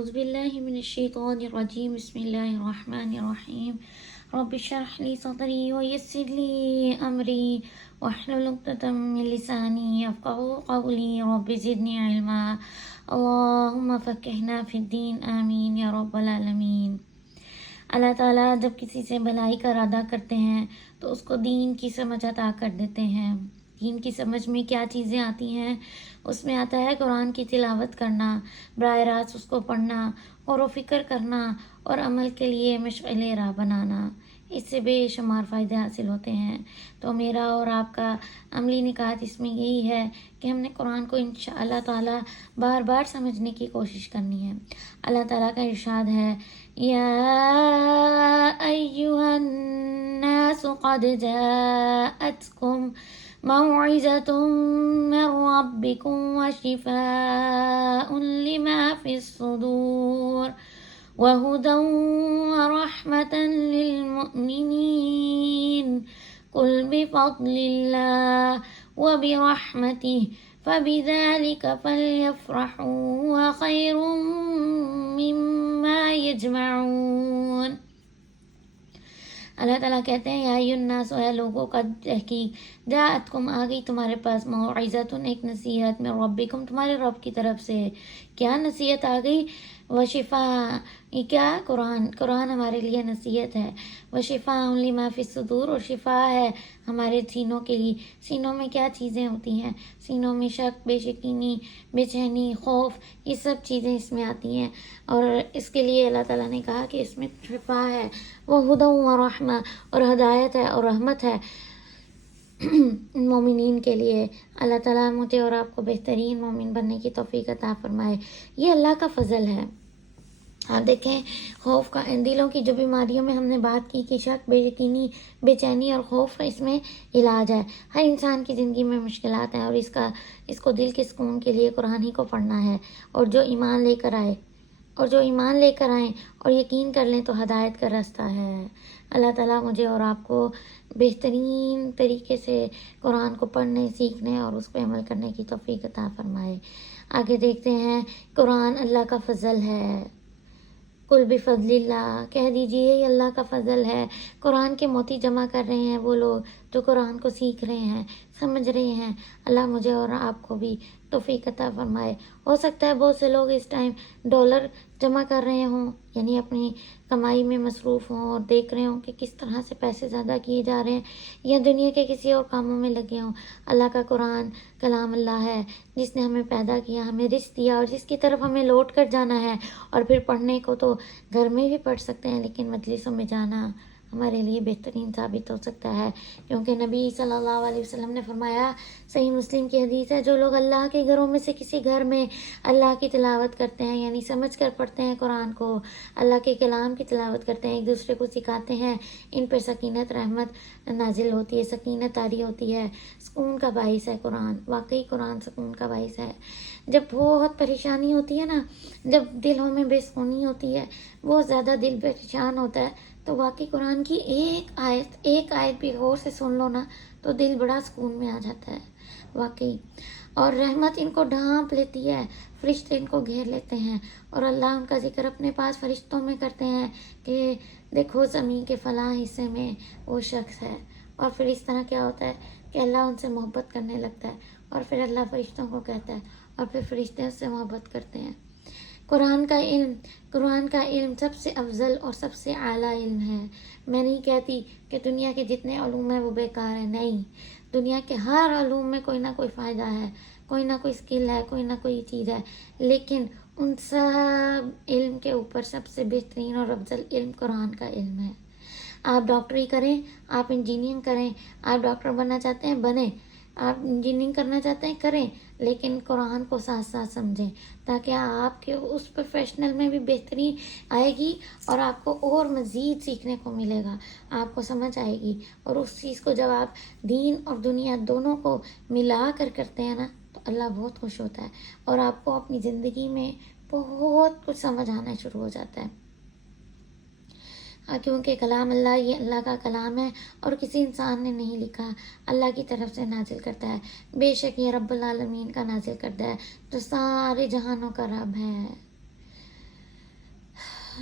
أعوذ بالله من الشيطان الرجيم بسم الله الرحمن الرحيم رب اشرح لي صدري ويسر لي أمري واحلل عقدة من لساني يفقهوا قولي رب زدني علما اللهم فقهنا في الدين آمين یا رب العالمین۔ اللہ تعالیٰ جب کسی سے بھلائی کا ارادہ کرتے ہیں تو اس کو دین کی سمجھ عطا کر دیتے ہیں۔ دین کی سمجھ میں کیا چیزیں آتی ہیں؟ اس میں آتا ہے قرآن کی تلاوت کرنا، براہ راست اس کو پڑھنا، غور و فکر کرنا اور عمل کے لیے مشعل راہ بنانا۔ اس سے بے شمار فائدے حاصل ہوتے ہیں۔ تو میرا اور آپ کا عملی نکات اس میں یہی ہے کہ ہم نے قرآن کو انشاءاللہ تعالیٰ بار بار سمجھنے کی کوشش کرنی ہے۔ اللہ تعالیٰ کا ارشاد ہے یا ایھا الناس قد جاءتکم موعظة من ربكم وشفاء لما في الصدور وهدى ورحمة للمؤمنين قل بفضل الله وبرحمته فبذلك فليفرحوا هو خير مما يجمعون۔ اللہ تعالیٰ کہتے ہیں یا ایھا الناس، اے لوگوں کا تحقیق جاءتکم آ گئی تمہارے پاس موعظۃ ایک نصیحت من ربکم تمہارے رب کی طرف سے۔ کیا نصیحت آ گئی؟ وشفاء، یہ کیا؟ قرآن ہمارے لیے نصیحت ہے۔ وشفاء لما فی الصدور، اور شفا ہے ہمارے سینوں کے لیے۔ سینوں میں کیا چیزیں ہوتی ہیں؟ سینوں میں شک، بے یقینی، بے چینی، خوف، یہ سب چیزیں اس میں آتی ہیں، اور اس کے لیے اللہ تعالیٰ نے کہا کہ اس میں شفا ہے۔ وہ ہدی و رحمہ، اور ہدایت ہے اور رحمت ہے مومنین کے لیے۔ اللہ تعالیٰ مجھے اور آپ کو بہترین مومن بننے کی توفیق عطا فرمائے۔ یہ اللہ کا فضل ہے۔ آپ دیکھیں خوف کا، ان دلوں کی جو بیماریوں میں ہم نے بات کی کہ شک، بے یقینی، بے چینی اور خوف، اس میں علاج ہے۔ ہر انسان کی زندگی میں مشکلات ہیں، اور اس کو دل کے سکون کے لیے قرآن ہی کو پڑھنا ہے، اور جو ایمان لے کر آئیں اور یقین کر لیں تو ہدایت کا راستہ ہے۔ اللہ تعالیٰ مجھے اور آپ کو بہترین طریقے سے قرآن کو پڑھنے، سیکھنے اور اس پہ عمل کرنے کی توفیق عطا فرمائے۔ آگے دیکھتے ہیں، قرآن اللہ کا فضل ہے۔ قل بفضل اللہ، کہہ دیجئے یہ اللہ کا فضل ہے۔ قرآن کے موتی جمع کر رہے ہیں وہ لوگ جو قرآن کو سیکھ رہے ہیں، سمجھ رہے ہیں۔ اللہ مجھے اور آپ کو بھی توفیق عطا فرمائے۔ ہو سکتا ہے بہت سے لوگ اس ٹائم ڈالر جمع کر رہے ہوں، یعنی اپنی کمائی میں مصروف ہوں اور دیکھ رہے ہوں کہ کس طرح سے پیسے زیادہ کیے جا رہے ہیں، یا دنیا کے کسی اور کاموں میں لگے ہوں۔ اللہ کا قرآن کلام اللہ ہے، جس نے ہمیں پیدا کیا، ہمیں رزق دیا، اور جس کی طرف ہمیں لوٹ کر جانا ہے۔ اور پھر پڑھنے کو تو گھر میں بھی پڑھ سکتے ہیں، لیکن مجلسوں میں جانا ہمارے لیے بہترین ثابت ہو سکتا ہے، کیونکہ نبی صلی اللہ علیہ وسلم نے فرمایا، صحیح مسلم کی حدیث ہے، جو لوگ اللہ کے گھروں میں سے کسی گھر میں اللہ کی تلاوت کرتے ہیں، یعنی سمجھ کر پڑھتے ہیں قرآن کو، اللہ کے کلام کی تلاوت کرتے ہیں، ایک دوسرے کو سکھاتے ہیں، ان پر سکینت رحمت نازل ہوتی ہے، سکینت طاری ہوتی ہے، سکون کا باعث ہے قرآن۔ واقعی قرآن سکون کا باعث ہے۔ جب بہت پریشانی ہوتی ہے نا، جب دلوں میں بے سکونی ہوتی ہے، بہت زیادہ دل پریشان ہوتا ہے، تو واقعی قرآن کی ایک آیت بھی غور سے سن لو نا تو دل بڑا سکون میں آ جاتا ہے واقعی۔ اور رحمت ان کو ڈھانپ لیتی ہے، فرشتے ان کو گھیر لیتے ہیں، اور اللہ ان کا ذکر اپنے پاس فرشتوں میں کرتے ہیں کہ دیکھو زمین کے فلاں حصے میں وہ شخص ہے، اور پھر اس طرح کیا ہوتا ہے کہ اللہ ان سے محبت کرنے لگتا ہے، اور پھر اللہ فرشتوں کو کہتا ہے، اور پھر فرشتے اس سے محبت کرتے ہیں۔ قرآن کا علم سب سے افضل اور سب سے اعلیٰ علم ہے۔ میں نہیں کہتی کہ دنیا کے جتنے علوم ہیں وہ بیکار ہیں، نہیں، دنیا کے ہر علوم میں کوئی نہ کوئی فائدہ ہے، کوئی نہ کوئی اسکل ہے، کوئی نہ کوئی چیز ہے، لیکن ان سب علم کے اوپر سب سے بہترین اور افضل علم قرآن کا علم ہے۔ آپ ڈاکٹری کریں، آپ انجینئرنگ کریں، آپ ڈاکٹر بننا چاہتے ہیں بنیں، آپ انجینئرنگ کرنا چاہتے ہیں کریں، لیکن قرآن کو ساتھ ساتھ سمجھیں، تاکہ آپ کے اس پروفیشنل میں بھی بہتری آئے گی، اور آپ کو اور مزید سیکھنے کو ملے گا، آپ کو سمجھ آئے گی، اور اس چیز کو جب آپ دین اور دنیا دونوں کو ملا کر کرتے ہیں نا تو اللہ بہت خوش ہوتا ہے، اور آپ کو اپنی زندگی میں بہت کچھ سمجھ آنا شروع ہو جاتا ہے، کیونکہ کلام اللہ یہ اللہ کا کلام ہے، اور کسی انسان نے نہیں لکھا، اللہ کی طرف سے نازل کرتا ہے۔ بے شک یہ رب العالمین کا نازل کرتا ہے، جو سارے جہانوں کا رب ہے۔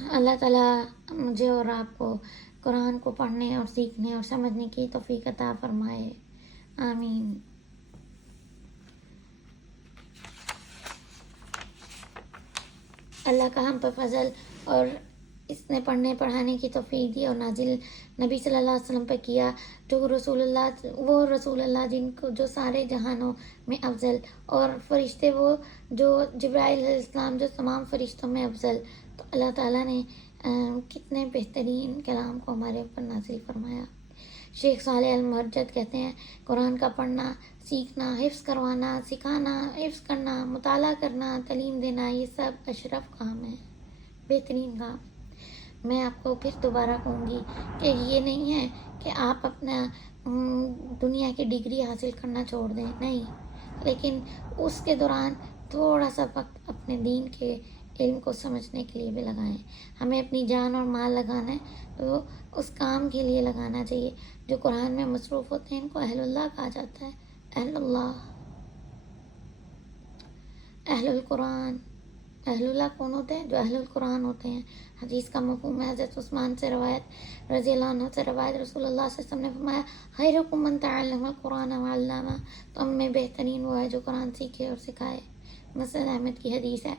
اللہ تعالیٰ مجھے اور آپ کو قرآن کو پڑھنے اور سیکھنے اور سمجھنے کی توفیق عطا فرمائے، آمین۔ اللہ کا ہم پر فضل اور اس نے پڑھنے پڑھانے کی توفیق دی اور نازل نبی صلی اللہ علیہ وسلم پہ کیا، جو رسول اللہ جن کو جو سارے جہانوں میں افضل، اور فرشتے وہ جو جبرائیل علیہ السلام جو تمام فرشتوں میں افضل۔ تو اللہ تعالیٰ نے کتنے بہترین کلام کو ہمارے اوپر نازل فرمایا۔ شیخ صالح المرجد کہتے ہیں قرآن کا پڑھنا، سیکھنا، حفظ کروانا، سکھانا، حفظ کرنا، مطالعہ کرنا، تعلیم دینا، یہ سب اشرف کام ہے، بہترین کام۔ میں آپ کو پھر دوبارہ کہوں گی کہ یہ نہیں ہے کہ آپ اپنا دنیا کی ڈگری حاصل کرنا چھوڑ دیں، نہیں، لیکن اس کے دوران تھوڑا سا وقت اپنے دین کے علم کو سمجھنے کے لیے بھی لگائیں۔ ہمیں اپنی جان اور مال لگانا ہے تو اس کام کے لیے لگانا چاہیے۔ جو قرآن میں مصروف ہوتے ہیں ان کو اہل اللہ کہا جاتا ہے، اہل اللہ، اہل القرآن۔ اہل اللہ کون ہوتے ہیں؟ جو اہل القرآن ہوتے ہیں۔ حدیث کا مفہوم ہے، حضرت عثمان سے روایت رضی اللہ عنہ سے روایت، رسول اللہ صلی اللہ علیہ وسلم نے فرمایا خیرکم من تعلم القرآن وعلمہ، تم میں بہترین وہ ہے جو قرآن سیکھے اور سکھائے۔ مسند احمد کی حدیث ہے۔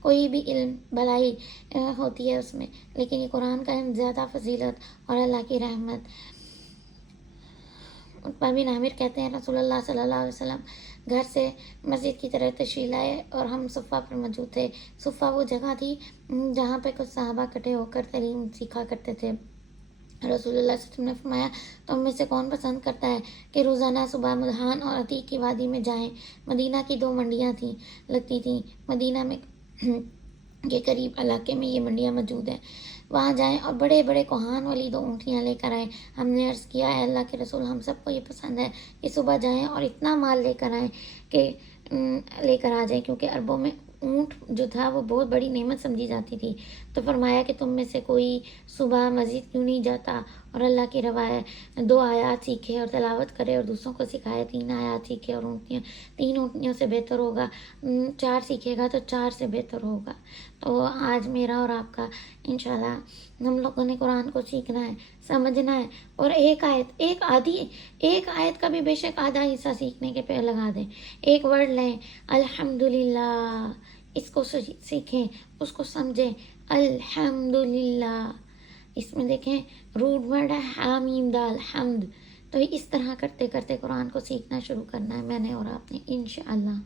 کوئی بھی علم بھلائی ہوتی ہے اس میں، لیکن یہ قرآن کا علم زیادہ فضیلت اور اللہ کی رحمت۔ عتبہ بن عامر کہتے ہیں رسول اللہ صلی اللہ علیہ وسلم گھر سے مسجد کی طرف تشریف لائے اور ہم صفہ پر موجود تھے۔ صفہ وہ جگہ تھی جہاں پہ کچھ صحابہ اکٹھے ہو کر تعلیم سیکھا کرتے تھے۔ رسول اللہ صلی اللہ علیہ وسلم نے فرمایا تم میں سے کون پسند کرتا ہے کہ روزانہ صبح مدحان اور عتیق کی وادی میں جائیں؟ مدینہ کی 2 منڈیاں لگتی تھیں، مدینہ میں کے قریب علاقے میں یہ منڈیاں موجود ہیں، وہاں جائیں اور بڑے بڑے کوہان والی 2 اونٹیاں لے کر آئیں۔ ہم نے عرض کیا اے اللہ کے رسول، ہم سب کو یہ پسند ہے کہ صبح جائیں اور اتنا مال لے کر آئیں کہ لے کر آ جائیں، کیونکہ عربوں میں اونٹ جو تھا وہ بہت بڑی نعمت سمجھی جاتی تھی۔ تو فرمایا کہ تم میں سے کوئی صبح مسجد کیوں نہیں جاتا اور اللہ کی روایت 2 آیات سیکھے اور تلاوت کرے اور دوسروں کو سکھائے، 3 آیات سیکھے اور 3 اونٹنیوں سے بہتر ہوگا، 4 سیکھے گا تو 4 سے بہتر ہوگا۔ تو آج میرا اور آپ کا انشاءاللہ ہم لوگوں نے قرآن کو سیکھنا ہے، سمجھنا ہے، اور ایک آیت کا بھی بے شک آدھا حصہ سیکھنے کے پہ لگا دیں۔ ایک ورڈ لیں الحمدللہ، اس کو سیکھیں، اس کو سمجھیں، الحمدللہ۔ اس میں دیکھیں روٹ ورڈ ہے حامیم دال حمد، تو اس طرح کرتے کرتے قرآن کو سیکھنا شروع کرنا ہے میں نے اور آپ نے انشاءاللہ۔